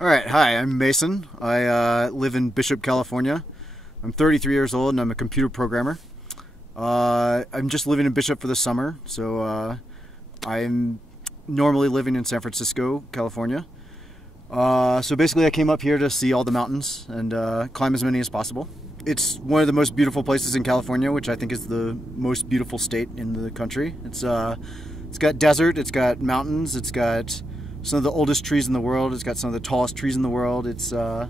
All right, hi, I'm Mason. I live in Bishop, California. I'm 33 years old and I'm a computer programmer. I'm just living in Bishop for the summer, so I'm normally living in San Francisco, California. So basically I came up here to see all the mountains and climb as many as possible. It's one of the most beautiful places in California, which I think is the most beautiful state in the country. It's got desert, it's got mountains, it's got some of the oldest trees in the world. It's got some of the tallest trees in the world. It's I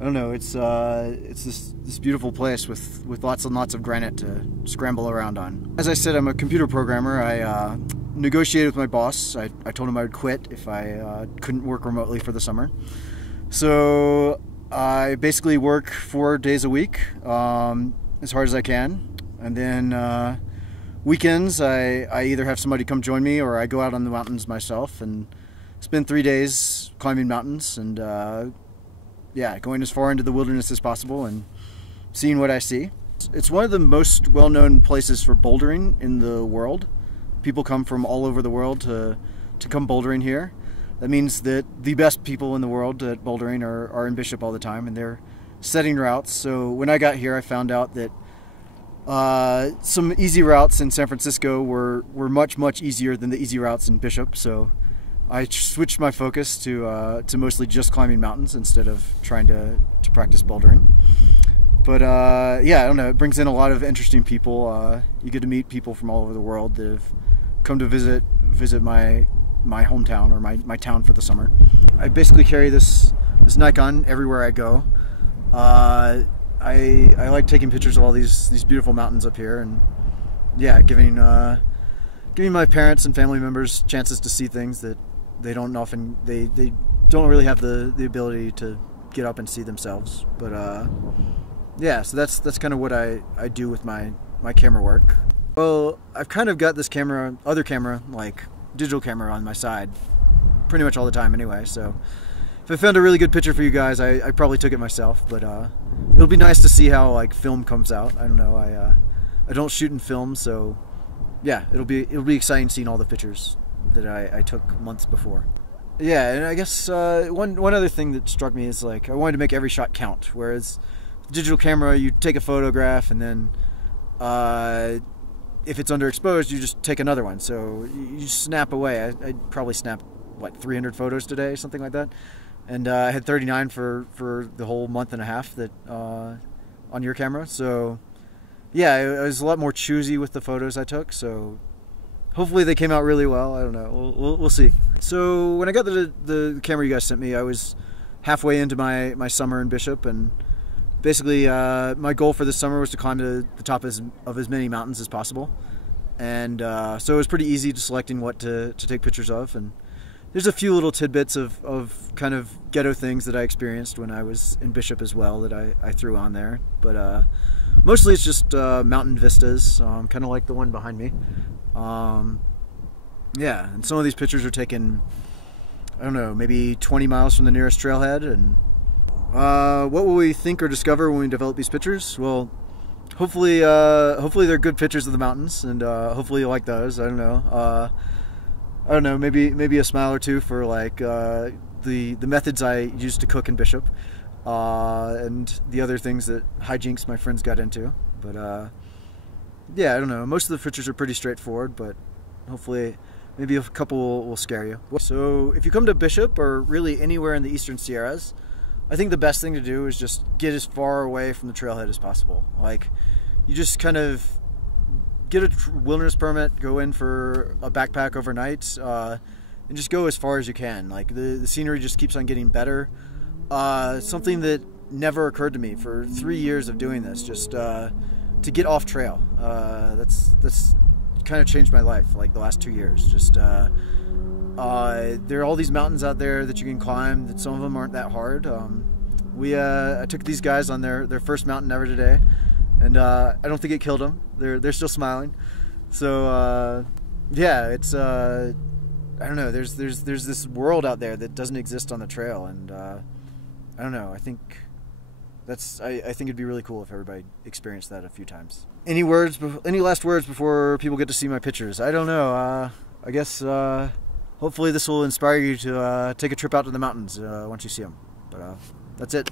don't know. It's this beautiful place with lots and lots of granite to scramble around on. As I said, I'm a computer programmer. I negotiated with my boss. I told him I would quit if I couldn't work remotely for the summer. So I basically work 4 days a week, as hard as I can, and then weekends I either have somebody come join me or I go out on the mountains myself and spend 3 days climbing mountains and yeah, going as far into the wilderness as possible and seeing what I see. It's one of the most well-known places for bouldering in the world. People come from all over the world to come bouldering here. That means that the best people in the world at bouldering are in Bishop all the time, and they're setting routes. So when I got here, I found out that some easy routes in San Francisco were much easier than the easy routes in Bishop. So I switched my focus to mostly just climbing mountains instead of trying to practice bouldering. But yeah, I don't know, it brings in a lot of interesting people. You get to meet people from all over the world that have come to visit my hometown or my town for the summer. I basically carry this Nikon everywhere I go. I like taking pictures of all these beautiful mountains up here, and yeah, giving my parents and family members chances to see things that they don't really have the ability to get up and see themselves. But yeah, so that's kind of what I do with my camera work. Well, I've kind of got this other camera, like digital camera, on my side pretty much all the time anyway, so if I found a really good picture for you guys, I probably took it myself. But it'll be nice to see how like film comes out. I don't know, I don't shoot in film, so yeah, it'll be exciting seeing all the pictures that I took months before. Yeah, and I guess one other thing that struck me is like I wanted to make every shot count, whereas the digital camera, you take a photograph and then if it's underexposed, you just take another one. So you just snap away. I probably snapped, what, 300 photos today, something like that. And I had 39 for the whole month and a half that on your camera. So yeah, I was a lot more choosy with the photos I took. So hopefully they came out really well. I don't know. We'll see. So when I got the camera you guys sent me, I was halfway into my summer in Bishop, and basically my goal for this summer was to climb to the top of as many mountains as possible. And so it was pretty easy to selecting what to take pictures of. And there's a few little tidbits of kind of ghetto things that I experienced when I was in Bishop as well that I threw on there. But mostly it's just mountain vistas, kind of like the one behind me. Yeah, and some of these pictures are taken, I don't know, maybe 20 miles from the nearest trailhead. And what will we think or discover when we develop these pictures? Well, hopefully they're good pictures of the mountains, and hopefully you like those. I don't know, maybe a smile or two for like the methods I used to cook in Bishop, and the other things that hijinks my friends got into. But yeah, I don't know. Most of the pictures are pretty straightforward, but hopefully maybe a couple will scare you. So if you come to Bishop, or really anywhere in the Eastern Sierras, I think the best thing to do is just get as far away from the trailhead as possible. Like, you just kind of get a wilderness permit, go in for a backpack overnight, and just go as far as you can. Like, the scenery just keeps on getting better. Something that never occurred to me for 3 years of doing this, just to get off trail. That's kind of changed my life, like the last 2 years. Just there are all these mountains out there that you can climb, that some of them aren't that hard. I took these guys on their first mountain ever today, and I don't think it killed them. They're still smiling. So yeah, it's I don't know, there's this world out there that doesn't exist on the trail, and I don't know, I think it'd be really cool if everybody experienced that a few times. Any last words before people get to see my pictures? I don't know. I guess hopefully this will inspire you to take a trip out to the mountains once you see them. But that's it.